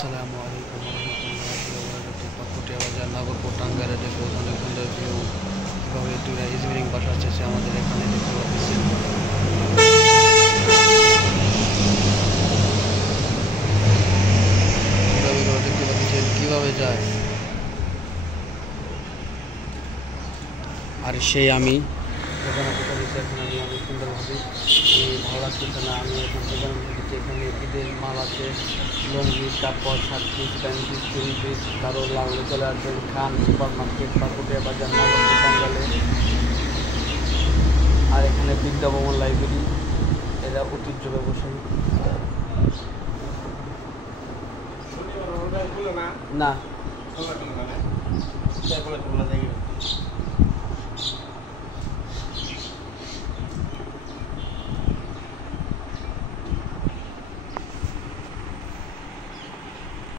আসসালামু আলাইকুম রহমতুল্লাহি ওয়া বারাকাতুহু। পাকুটিয়া বাজার নাগরপুর টাঙ্গাইলে দেখে অনেক সুন্দর ভিউ। কীভাবে দুইটা ইঞ্জিনিয়ারিং বাসা আছে আমাদের এখানে দেখতে পাচ্ছেন। দেখতে পাচ্ছেন কীভাবে যায়। আর সেই আমি দোকানে দিচ্ছি এখন আমি অনেক সুন্দরভাবে ভালো লাগতেছে না। আমি এখন দোকানে দিচ্ছি, এখানে ঈদের মাল আছে, লুঙ্গি, কাপড়, শার্ট পিস, প্যান্ট পিস, চুরি পিস। কারো লাগলে চলে আসবেন খান সুপার মার্কেট পাকুটিয়া বাজার নাগরপুর টাঙ্গাইলে। আর এখানে বিদ্যা ভবন লাইব্রেরি, এরা ঐতিহ্য ব্যবসায়ী না।